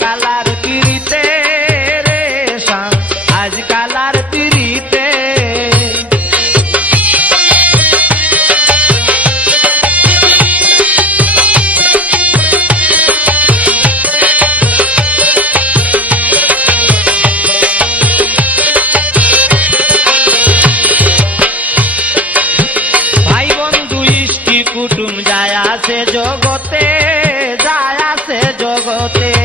colour পিড়িতে রে শাম আজ কালার পিড়িতে ভাই বন্ধু ইষ্টি কুটুম যায় আছে জগতে যায় আছে জগতে